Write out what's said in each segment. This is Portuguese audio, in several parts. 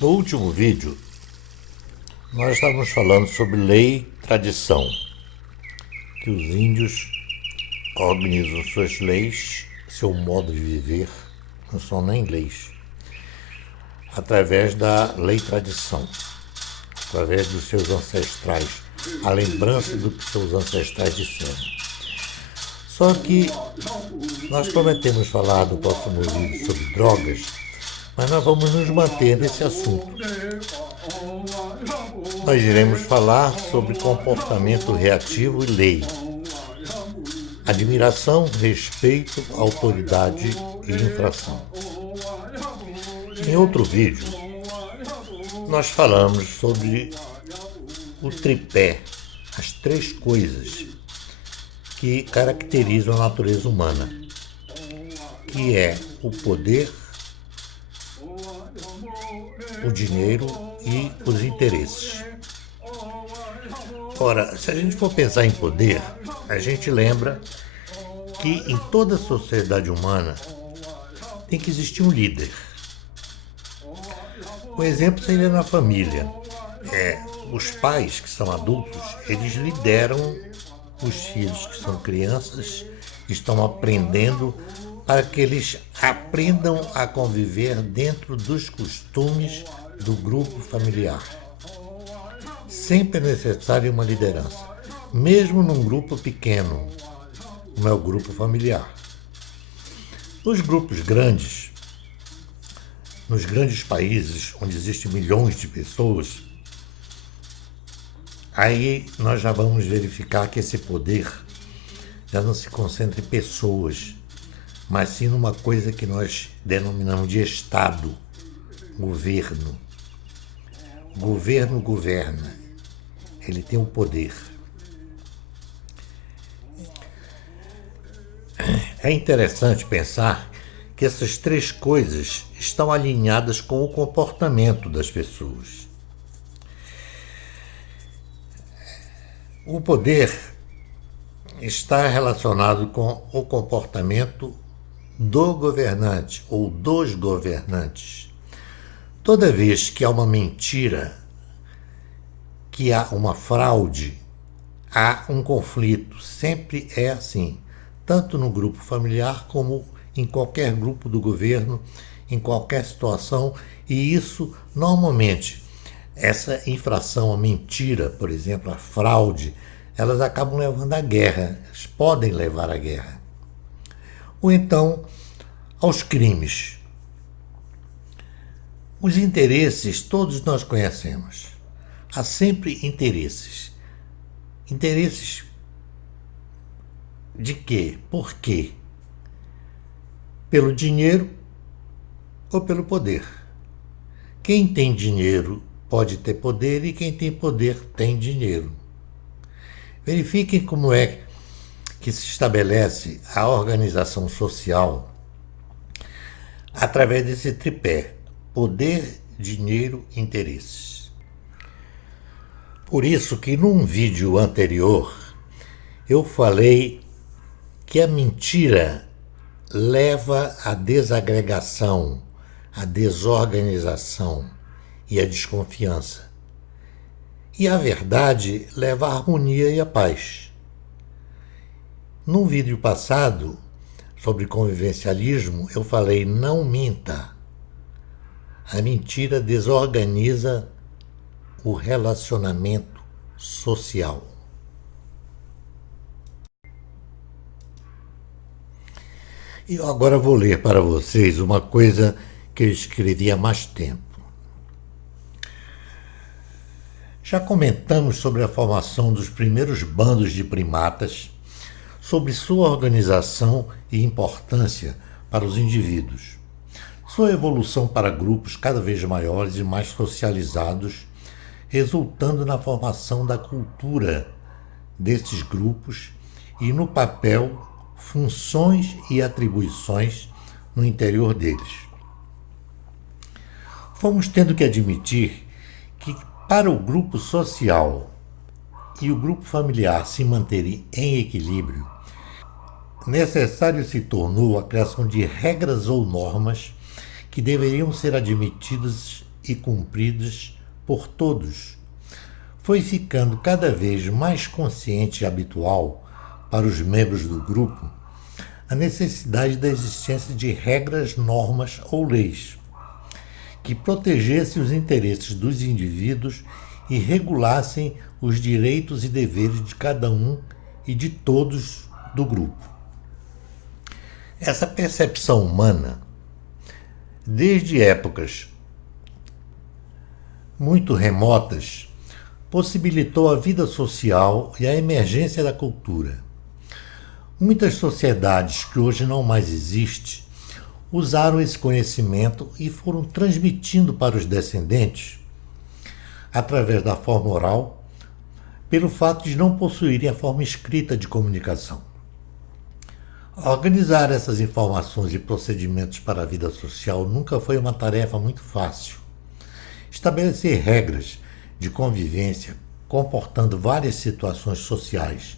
No último vídeo, nós estávamos falando sobre lei e tradição, que os índios organizam suas leis, seu modo de viver, não são nem leis, através da lei e tradição, através dos seus ancestrais, a lembrança do que seus ancestrais disseram. Só que nós prometemos falar no próximo vídeo sobre drogas, mas nós vamos nos manter nesse assunto. Nós iremos falar sobre comportamento reativo e lei, admiração, respeito, autoridade e infração. Em outro vídeo, nós falamos sobre o tripé, as três coisas que caracterizam a natureza humana, que é o poder, o dinheiro e os interesses. Ora, se a gente for pensar em poder, a gente lembra que em toda a sociedade humana tem que existir um líder. O exemplo seria na família. Os pais que são adultos, eles lideram os filhos que são crianças, estão aprendendo para que eles aprendam a conviver dentro dos costumes do grupo familiar. Sempre é necessária uma liderança, mesmo num grupo pequeno, como é o grupo familiar. Nos grupos grandes, nos grandes países onde existem milhões de pessoas, aí nós já vamos verificar que esse poder já não se concentra em pessoas, mas sim numa coisa que nós denominamos de Estado, governo. O governo governa, ele tem o poder. É interessante pensar que essas três coisas estão alinhadas com o comportamento das pessoas. O poder está relacionado com o comportamento do governante ou dos governantes. Toda vez que há uma mentira, que há uma fraude, há um conflito. Sempre é assim, tanto no grupo familiar como em qualquer grupo do governo, em qualquer situação, e isso normalmente, essa infração, a mentira, por exemplo, a fraude, elas acabam levando à guerra, elas podem levar à guerra. Ou então, aos crimes. Os interesses, todos nós conhecemos. Há sempre interesses. Interesses de quê? Por quê? Pelo dinheiro ou pelo poder? Quem tem dinheiro pode ter poder e quem tem poder tem dinheiro. Verifiquem como é que se estabelece a organização social através desse tripé: poder, dinheiro, interesses. Por isso que num vídeo anterior eu falei que a mentira leva à desagregação, à desorganização e à desconfiança. E a verdade leva à harmonia e à paz. Num vídeo passado, sobre convivencialismo, eu falei: não minta. A mentira desorganiza o relacionamento social. E eu agora vou ler para vocês uma coisa que eu escrevi há mais tempo. Já comentamos sobre a formação dos primeiros bandos de primatas, sobre sua organização e importância para os indivíduos, sua evolução para grupos cada vez maiores e mais socializados, resultando na formação da cultura desses grupos e no papel, funções e atribuições no interior deles. Fomos tendo que admitir que, para o grupo social e o grupo familiar se manterem em equilíbrio, necessário se tornou a criação de regras ou normas que deveriam ser admitidas e cumpridas por todos. Foi ficando cada vez mais consciente e habitual para os membros do grupo a necessidade da existência de regras, normas ou leis que protegessem os interesses dos indivíduos e regulassem os direitos e deveres de cada um e de todos do grupo. Essa percepção humana, desde épocas muito remotas, possibilitou a vida social e a emergência da cultura. Muitas sociedades que hoje não mais existem usaram esse conhecimento e foram transmitindo para os descendentes, através da forma oral, pelo fato de não possuírem a forma escrita de comunicação. Organizar essas informações e procedimentos para a vida social nunca foi uma tarefa muito fácil. Estabelecer regras de convivência comportando várias situações sociais,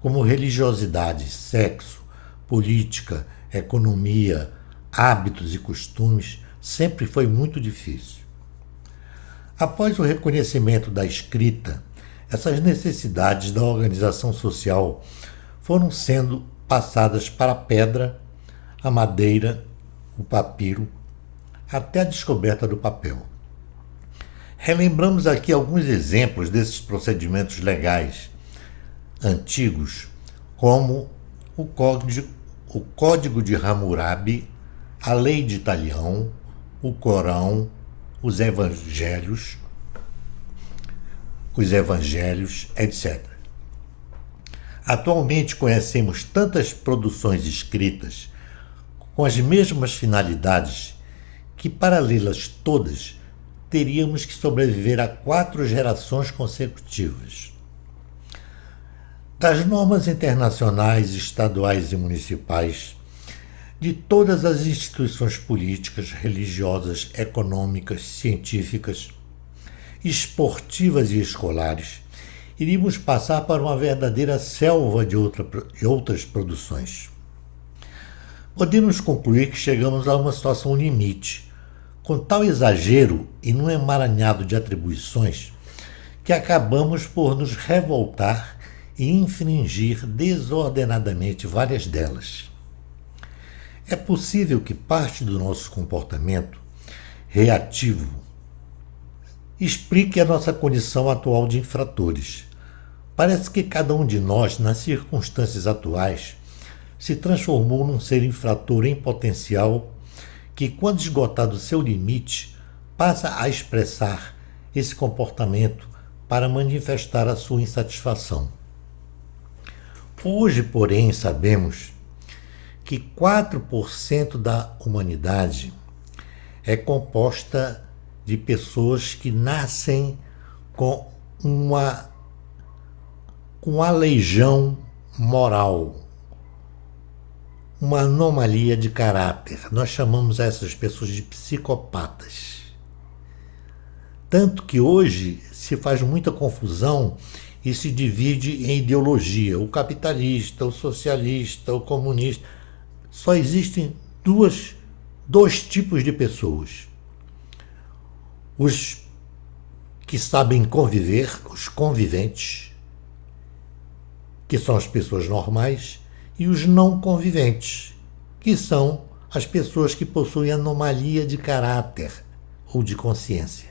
como religiosidade, sexo, política, economia, hábitos e costumes, sempre foi muito difícil. Após o reconhecimento da escrita, essas necessidades da organização social foram sendo passadas para a pedra, a madeira, o papiro, até a descoberta do papel. Relembramos aqui alguns exemplos desses procedimentos legais antigos, como o Código de Hammurabi, a Lei de Italião, o Corão, os Evangelhos, etc. Atualmente conhecemos tantas produções escritas com as mesmas finalidades que, para lê-las todas, teríamos que sobreviver a 4 gerações consecutivas. Das normas internacionais, estaduais e municipais, de todas as instituições políticas, religiosas, econômicas, científicas, esportivas e escolares, iríamos passar para uma verdadeira selva de outras produções. Podemos concluir que chegamos a uma situação limite, com tal exagero e num emaranhado de atribuições, que acabamos por nos revoltar e infringir desordenadamente várias delas. É possível que parte do nosso comportamento reativo explique a nossa condição atual de infratores. Parece que cada um de nós, nas circunstâncias atuais, se transformou num ser infrator em potencial que, quando esgotado seu limite, passa a expressar esse comportamento para manifestar a sua insatisfação. Hoje, porém, sabemos que 4% da humanidade é composta de pessoas que nascem com uma aleijão moral, uma anomalia de caráter. Nós chamamos essas pessoas de psicopatas. Tanto que hoje se faz muita confusão e se divide em ideologia. O capitalista, o socialista, o comunista. Só existem dois tipos de pessoas. Os que sabem conviver, os conviventes, que são as pessoas normais, e os não conviventes, que são as pessoas que possuem anomalia de caráter ou de consciência.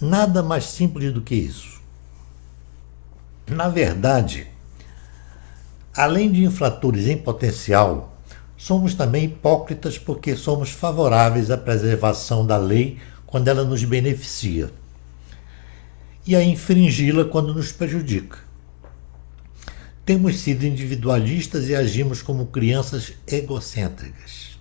Nada mais simples do que isso. Na verdade, além de infratores em potencial, somos também hipócritas porque somos favoráveis à preservação da lei quando ela nos beneficia e a infringi-la quando nos prejudica. Temos sido individualistas e agimos como crianças egocêntricas.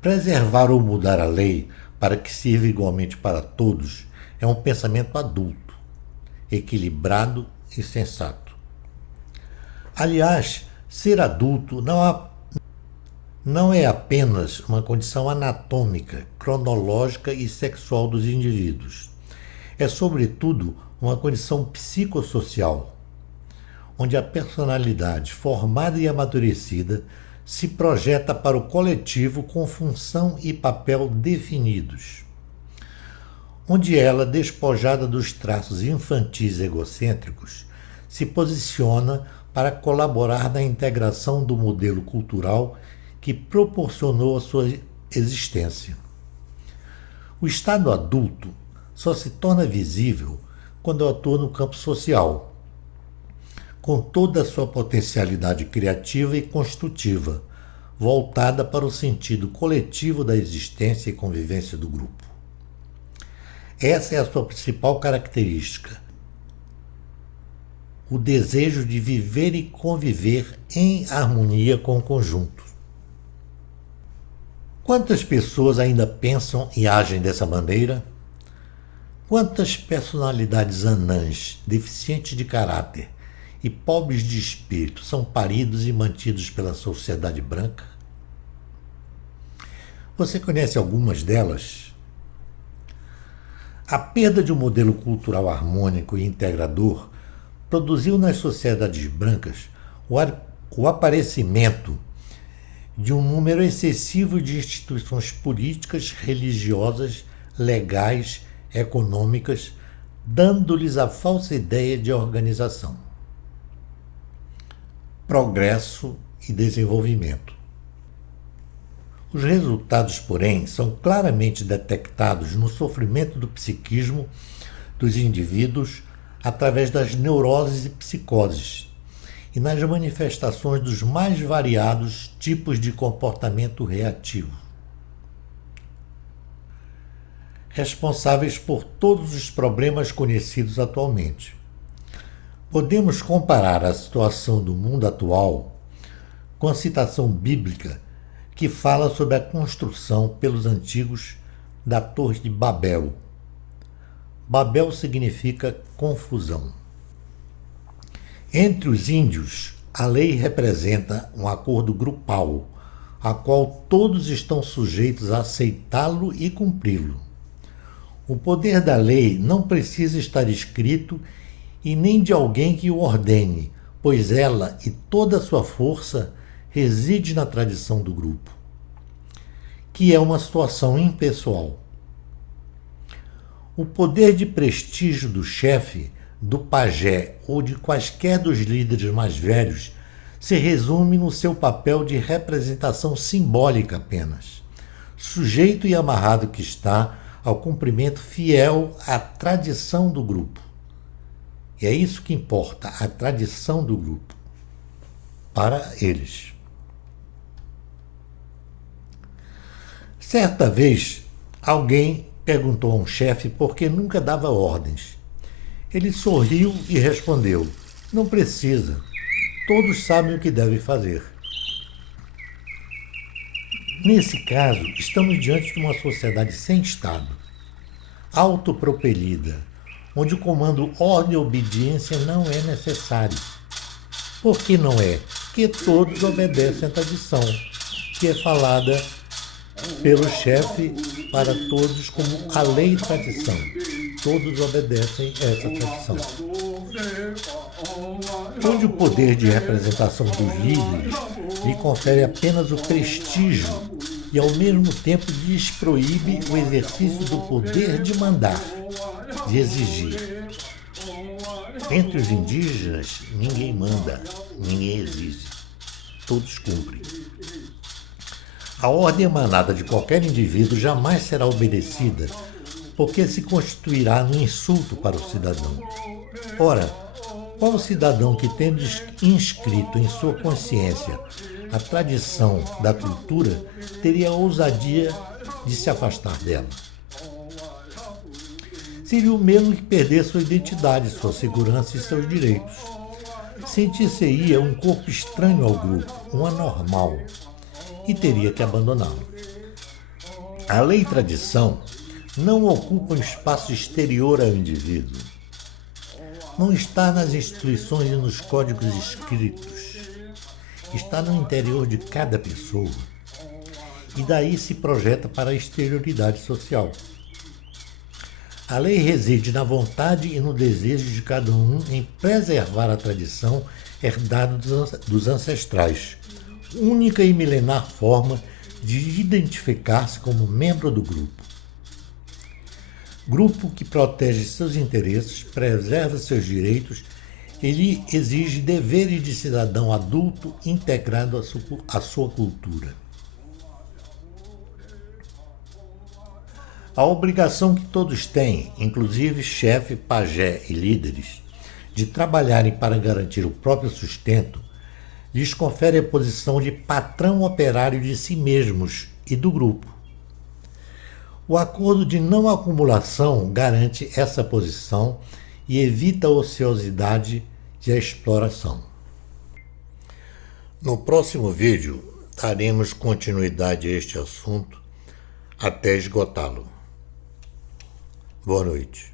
Preservar ou mudar a lei para que sirva igualmente para todos é um pensamento adulto, equilibrado e sensato. Aliás, ser adulto não é apenas uma condição anatômica, cronológica e sexual dos indivíduos. É, sobretudo, uma condição psicossocial, onde a personalidade formada e amadurecida se projeta para o coletivo com função e papel definidos. onde ela, despojada dos traços infantis egocêntricos, se posiciona para colaborar na integração do modelo cultural que proporcionou a sua existência. O estado adulto só se torna visível quando atua no campo social, com toda a sua potencialidade criativa e construtiva, voltada para o sentido coletivo da existência e convivência do grupo. Essa é a sua principal característica: o desejo de viver e conviver em harmonia com o conjunto. Quantas pessoas ainda pensam e agem dessa maneira? Quantas personalidades anãs, deficientes de caráter e pobres de espírito são paridos e mantidos pela sociedade branca? Você conhece algumas delas? A perda de um modelo cultural harmônico e integrador produziu nas sociedades brancas o aparecimento de um número excessivo de instituições políticas, religiosas, legais, econômicas, dando-lhes a falsa ideia de organização, progresso e desenvolvimento. Os resultados, porém, são claramente detectados no sofrimento do psiquismo dos indivíduos através das neuroses e psicoses e nas manifestações dos mais variados tipos de comportamento reativo, responsáveis por todos os problemas conhecidos atualmente. Podemos comparar a situação do mundo atual com a citação bíblica que fala sobre a construção pelos antigos da Torre de Babel. Babel significa confusão. Entre os índios, a lei representa um acordo grupal, a qual todos estão sujeitos a aceitá-lo e cumpri-lo. O poder da lei não precisa estar escrito e nem de alguém que o ordene, pois ela e toda a sua força reside na tradição do grupo, que é uma situação impessoal. O poder de prestígio do chefe, do pajé ou de quaisquer dos líderes mais velhos se resume no seu papel de representação simbólica apenas, sujeito e amarrado que está ao cumprimento fiel à tradição do grupo. E é isso que importa, a tradição do grupo, para eles. Certa vez, alguém perguntou a um chefe por que nunca dava ordens. Ele sorriu e respondeu: não precisa, todos sabem o que devem fazer. Nesse caso, estamos diante de uma sociedade sem Estado, autopropelida, onde o comando ordem e obediência não é necessário. Por que não é? Porque todos obedecem à tradição, que é falada pelo chefe para todos como a lei e tradição. Todos obedecem a essa tradição. Onde o poder de representação dos líderes lhe confere apenas o prestígio e ao mesmo tempo lhes proíbe o exercício do poder de mandar, de exigir. Entre os indígenas, ninguém manda, ninguém exige. Todos cumprem. A ordem emanada de qualquer indivíduo jamais será obedecida, porque se constituirá no insulto para o cidadão. Ora, qual cidadão que, tendo inscrito em sua consciência a tradição da cultura, teria a ousadia de se afastar dela? Seria o mesmo que perder sua identidade, sua segurança e seus direitos. Sentir-se-ia um corpo estranho ao grupo, um anormal, e teria que abandoná-lo. A lei e tradição não ocupam espaço exterior ao indivíduo. Não está nas instituições e nos códigos escritos. Está no interior de cada pessoa. E daí se projeta para a exterioridade social. A lei reside na vontade e no desejo de cada um em preservar a tradição herdada dos ancestrais, única e milenar forma de identificar-se como membro do grupo. Grupo que protege seus interesses, preserva seus direitos e lhe exige deveres de cidadão adulto integrado à sua cultura. A obrigação que todos têm, inclusive chefe, pajé e líderes, de trabalharem para garantir o próprio sustento, lhes confere a posição de patrão operário de si mesmos e do grupo. O acordo de não acumulação garante essa posição e evita a ociosidade e a exploração. No próximo vídeo, daremos continuidade a este assunto até esgotá-lo. Boa noite.